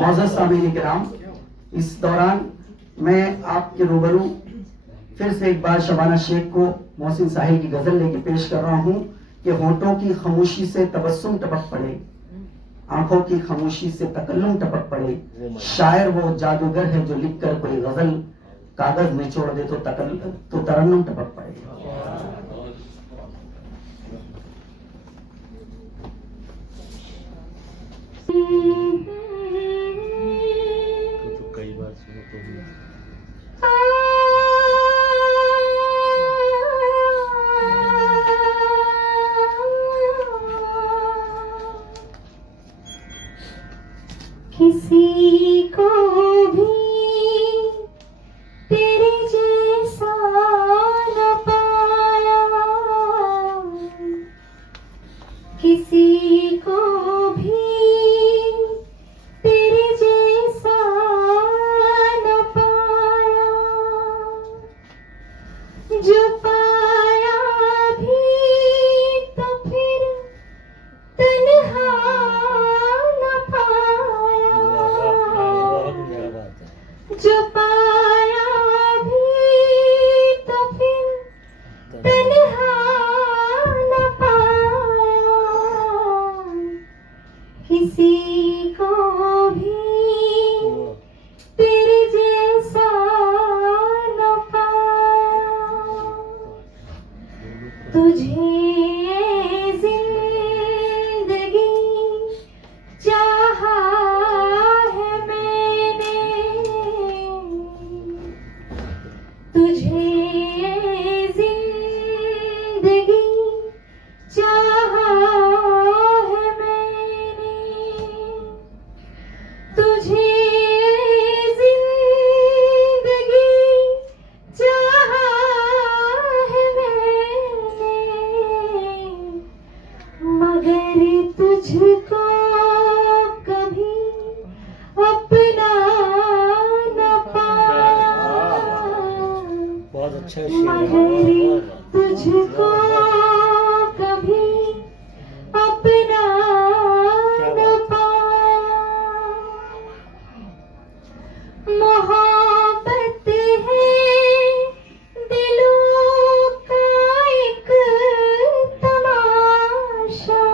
मौजूद सामीन किराम, इस दौरान मैं आपके रूबरू फिर से एक बार शबाना शेख को मोहसिन साहिल की गजल लेके पेश कर रहा हूँ कि होठों की खामोशी से तबस्सुम टपक पड़े, आंखों की खामोशी से तकल्लुम टपक पड़े, शायर वो जादूगर है जो लिखकर कोई गजल कागज में छोड़ दे तो तरन्नुम टपक पड़े। तो कई बार सुनो तो भी किसी को भी तेरे जैसा न पाया, किसी को भी तेरे जैसा न पाया, जो पाया भी तो फिर तन्हा न पाया, जो पाया भी तो फिर तन्हा न पाया, किसी को भी तेरे जैसा न पाया, तुझे जिंदगी चाहा है मैंने, तुझे जिंदगी चाहा है मैंने, तुझे जिंदगी चाहा है मैंने, मगर तुझको कभी अपना न पाया, बहुत अच्छा मगर तुझको कभी अपना न पाया, मोहब्बत है दिलों का एक तमाशा,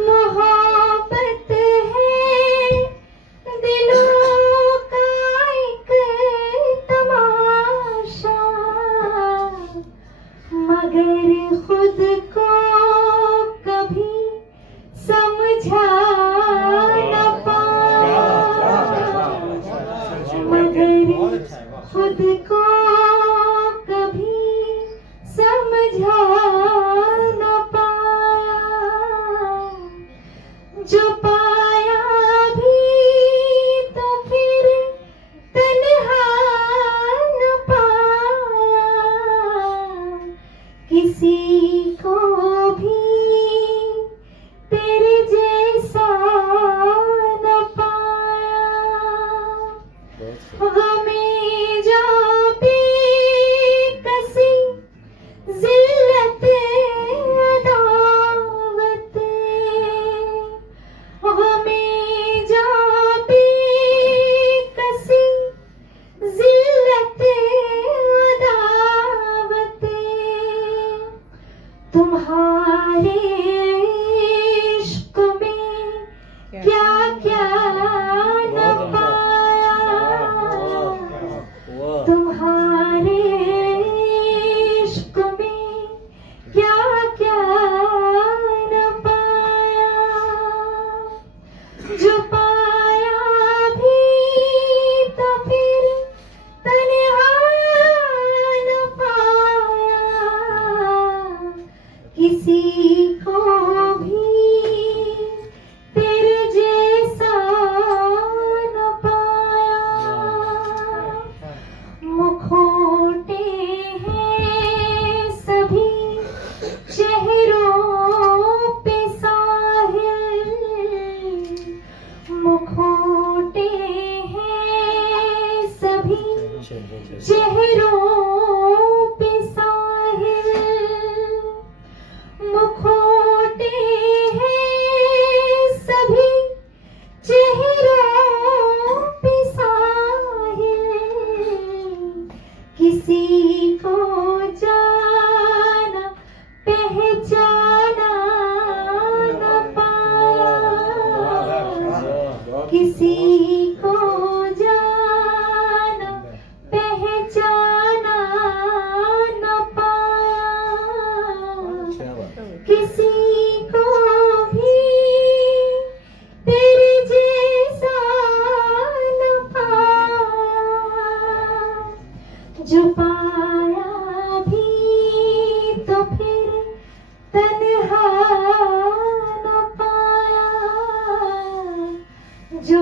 मोहब्बत है दिलों का एक तमाशा, मगर खुद को कभी समझा न पाया, मगर खुद को कभी समझा न पाया, जो पाया भी तो फिर तन्हा न पाया, किसी को भी तेरे जैसा न पाया, गमे जो बेकसी जिल्लत अदावत, गमे जो बेकसी जिल्लत अदावत, तुम्हारे इश्क में क्या क्या न पाया, तुम्हारे इश्क में क्या क्या न पाया, जो पाया भी तो फिर तन्हा न पाया, किसी को भी तेरे जैसा न पाया, मुखौटे हैं सभी चेहरों पे साहिल, किसी को जाना पहचाना न पाया, क्या बात है। किसी को भी तेरे जैसा न पाया, जो पाया भी तो फिर तन्हा न पाया, जो